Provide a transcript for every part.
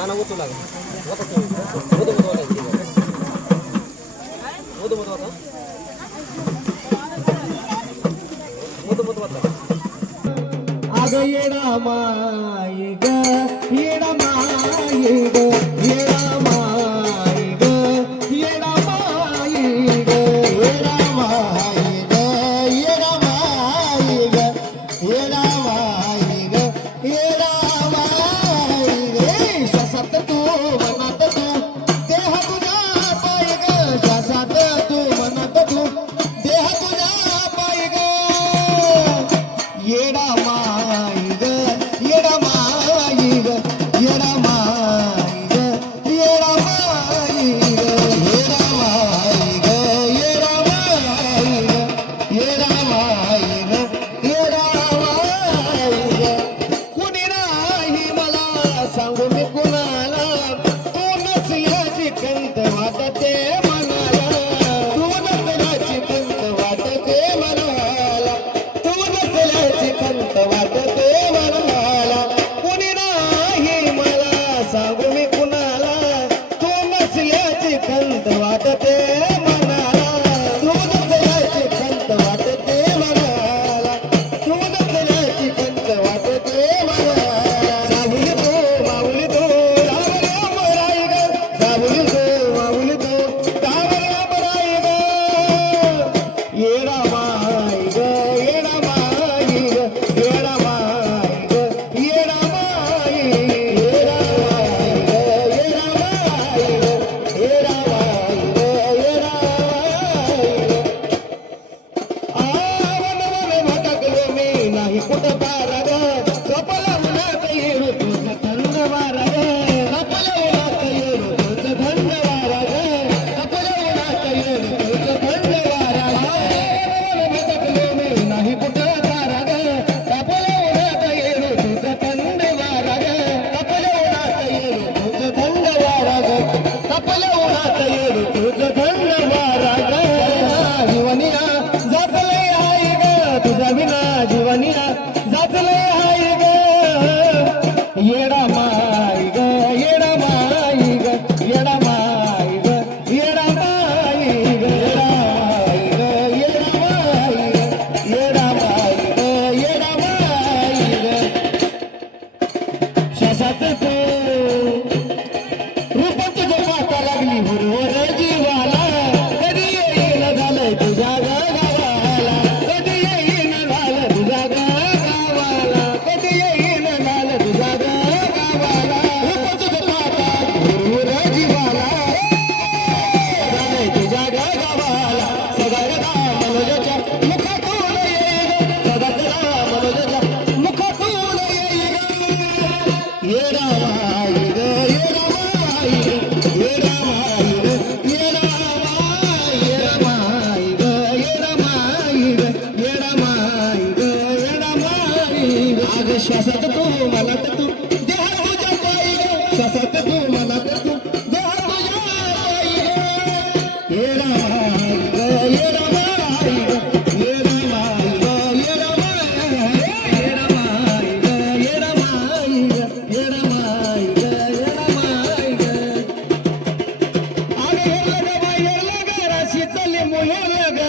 नाना उतू लाग होता तो मोदो मोदो होता मोदो मोदो होता मोदो मोदो होता आग येडा माई ग येडा माई ग येडा माई ग येडा माई ग येडा माई ग येडा माई ग येडा माई ग येडा माई ग श्वासात तू मनात तू देह तुझ्या पायी ग श्वासात तू मनात तू देह तुझ्या पायी ग येडा माई ग येडा माई ग येडा माई ग येडा माई ग येडा माई ग येडा माई ग येडा माई ग येडा माई ग कुणी नाही मला सांगू मी कुणाला तू नसल्याची खंत वाटते मनाला तू नसल्याची खंत वाटते मनाला तू नसल्याची खंत वाटते मनाला कुणी नाही मला सांगू मी कुणाला तू नसल्याची खंत वाटते मनाला तू नसल्याची खंत वाटते मनाला तू नसल्याची खंत वाटते मनाला सावली तो माऊली तो दावल्या बराई ग सावली तो माऊली तो दावल्या बराई ग येडा माई ग येडा माई ग येडा माई ग येडा माई येडा माई ग येडा माई ग येडा माई ग येडा माई ग वन भटकलो मी नाही कुठं पार ग कपाला उन्हात येऊ तुझं थंड वारा ग कपाला उन्हात येऊ तुझं थंड वारा ग कपाला उन्हात येऊ तुझं थंड वारा ग वन भटकलो मी नाही कुठं पार ग कपाला उन्हात येऊ तुझं थंड वारा ग कपाला उन्हात येऊ तुझं थंड वारा ग कपाला उन्हात येऊ तुझं थंड वारा ग जीवनिया जातलंय हाय ग तुझा विना जीवनिया जातलंय हाय ग येडा माई ग येडा माई ग येडा माई ग येडा माई ग येडा माई ग येडा माई ग येडा माई ग येडा माई ग श्वासात तू रूपात जोपाता लागली हुरवर जीवाला कधी येईन झालंय तुझ्या गावाला कधी येईन झालं तुझ्या गावाला कधी येईन झालं तुझ्या गावाला रूपात जोपाता हुरवर जीवाला झालंय तुझ्या गावाला सगळ्या मनोजाच्या मुखातून येईल सगळ्या मनोजाच्या मुखातून येईल येडा माई ग येडा माई ग येडा माई ग येडा माई ग येडा माई ग येडा माई ग येडा माई ग अग श्वासात तू मनात तू देह तुझ्या पायी ग श्वासात तू मनात तू देह तुझ्या पायी ग येडा माई ग येडा माई ग येडा माई ग येडा माई ग येडा माई ग येडा माई ग येडा माई ग अरे हेरलं ग बाई हेरलं ग राशी चले मोहेरलं ग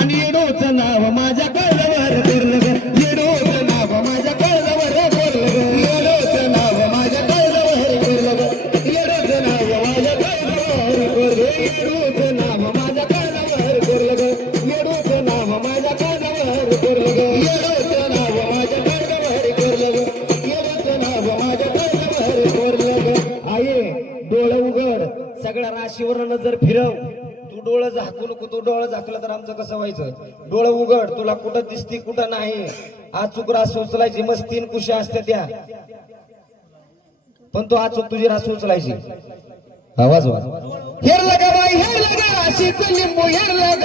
आणि येडोचं नाव माझ्या कळल्यावर फिरलं ग येडोचं नाव माझ्या कळल्यावर फिरलं ग येडोचं नाव माझ्या कळल्यावर फिरलं ग येडोचं नाव माझ्या कळल्यावर फिरलं येडोचं नाव माझ्या कळल्यावर फिरलं ग येडोचं नाव माझ्या कळल्यावर फिरलं ग येडोचं नाव माझ्या कळल्यावर फिरलं ग येडोचं नाव माझ्या कळल्यावर फिरलं ग आहे डोळं उघड सगळ्या राशीवर नजर फिरव तू डोळं झाकू नको तू डोळं झाकलं तर आमचं कसं व्हायचं डोळं उघड तुला कुठं दिसती कुठं नाही आज चूक रास उचलायची मस्त 3 कुशा असते त्या पण तू आज चूक तुझी रास उचलायची आवाज वाज हेरलं ग बाई हेरलं ग राशीच लिंबू हेरलं ग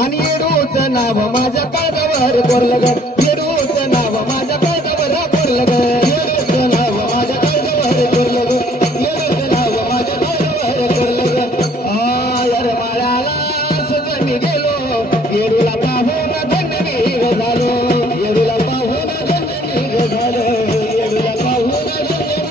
आणि येडोचं नाव माझ्या काळजावर कोरलं ग येडोचं नाव माझ्या काळजावर कोरलं ग येडोचं नाव माझ्या काळजावर कोरलं ग येडोचं नाव माझ्या काळजावर कोरलं ग यार माळ्याला सजन मी गेलो येडूला पाहून धन्य मी झालो येडूला पाहून धन्य मी झालो येडूला पाहून धन्य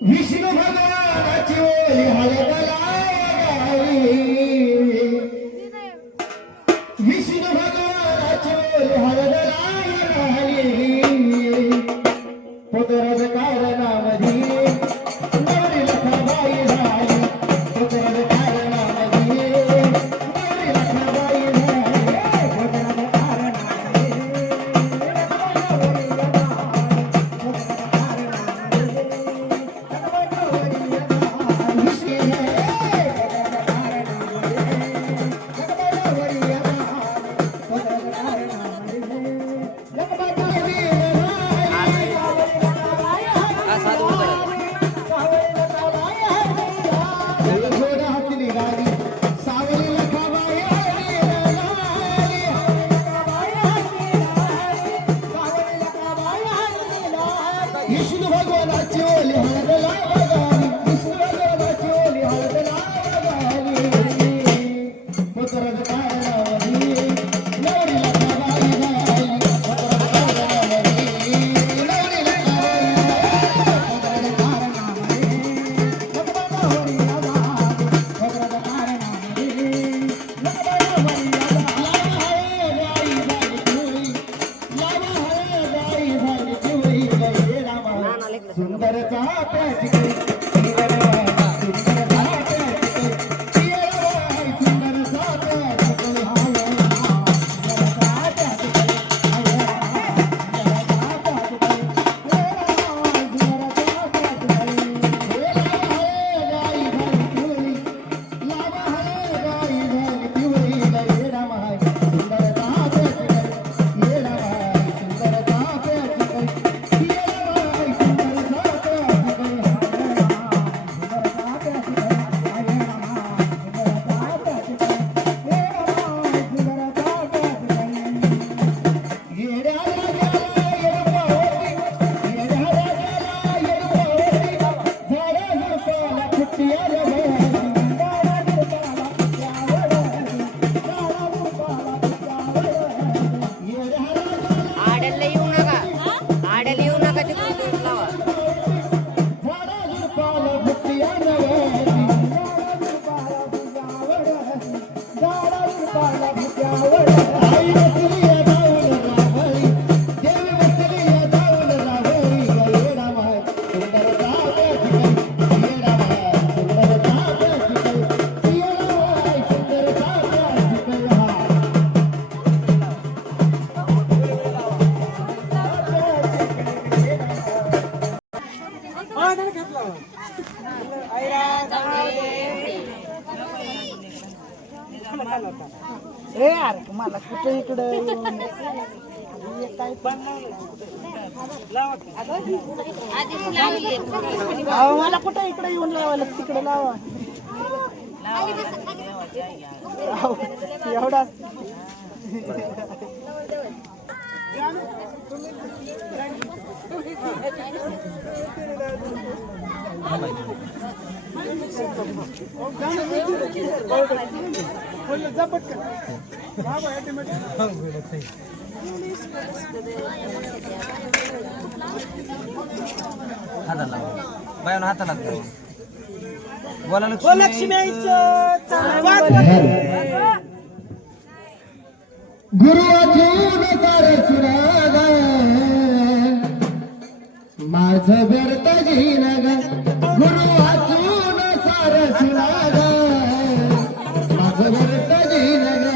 विष्णू भगवानाची ओली हळदला विष्णू भगवानाची ओली हळदला पुत्रज कारणामधी नवरी लखाबाई झाली पुत्रज कारणामधी नवरी लखाबाई झाली पुत्रज विष्णू भगवानाची ओली हळदला बघावी विष्णू भगवानाची ओली हळदला बघावी पुत्रज कारणामधी नवरी लखाबाई झाली पुत्रज कारणामधी नवरी लखाबाई झाली पुत्रज कारणामधी पुत्रज कारणामधी सुंदर चाप्याची ए यार तुम्हाला कुठे इकडं काय पण मला कुठे इकडे येऊन लावायला तिकडे लावा एवढा बाया हाताला बोला लक्ष्मी गुरु अजून सुरागा माझं व्यर्थ जीनग गुरु अजून सुरागा माझं व्यर्थ जीनग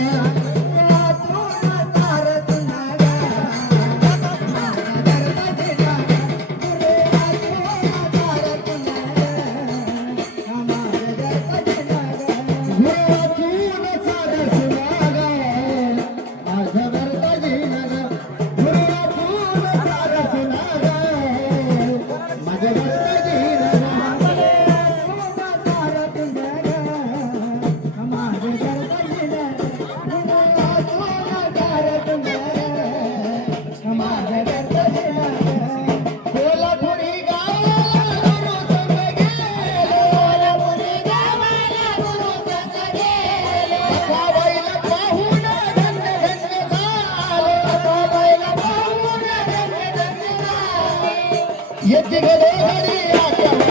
येते घडोघडी आठवणा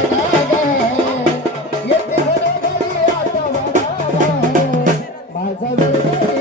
ग, येते घडोघडी आठवणा ग, माझा गणपती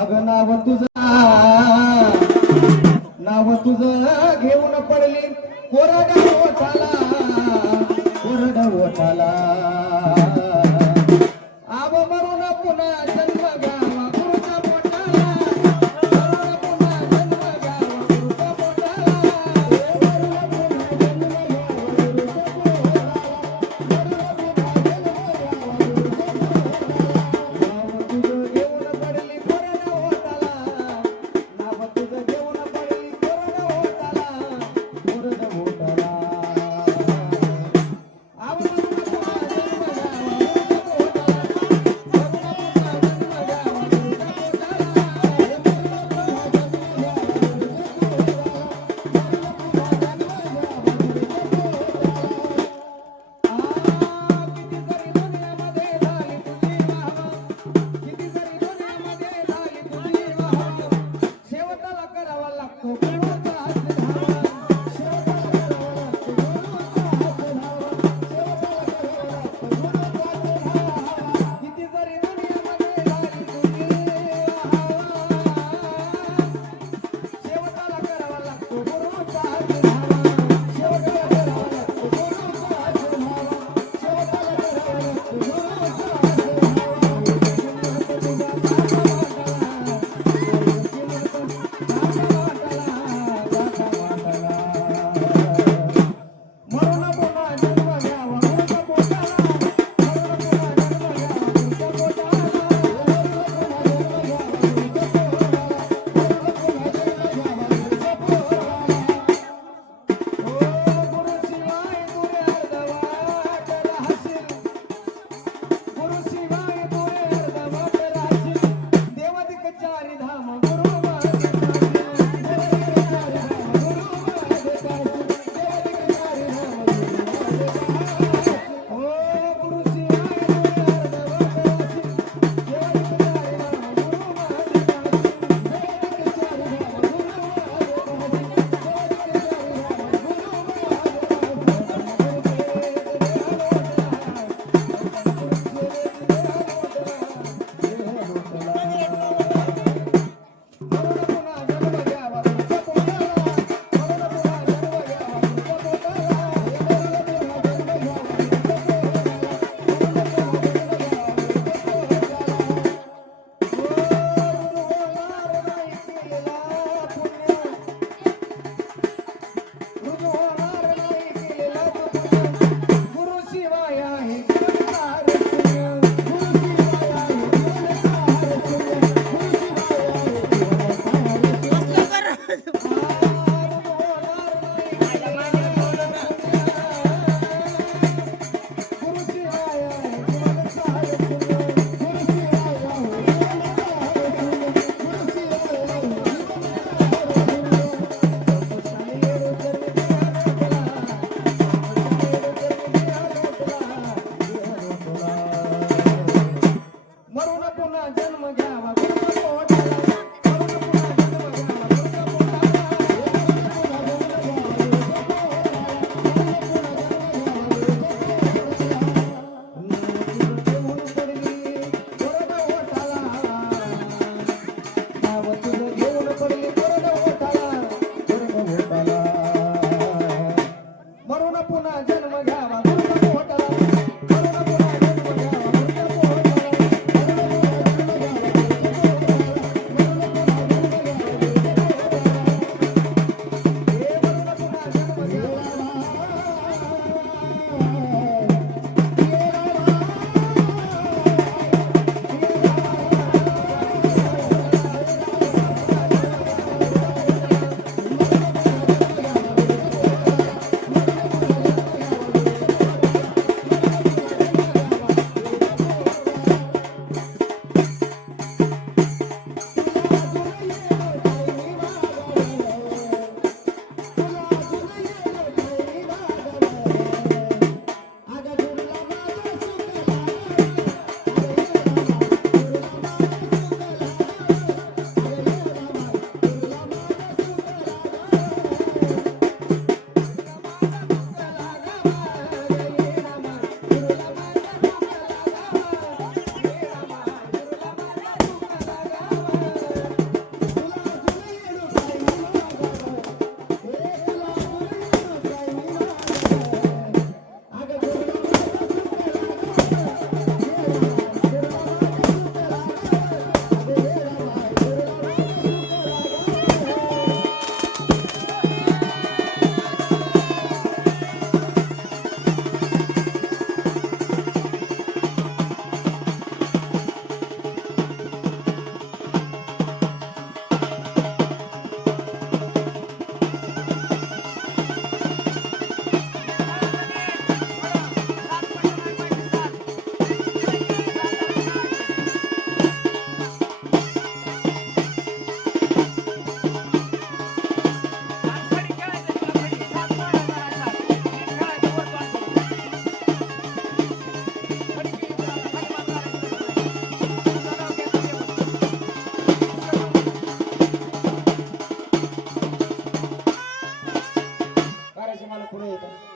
अगं नाव तुझं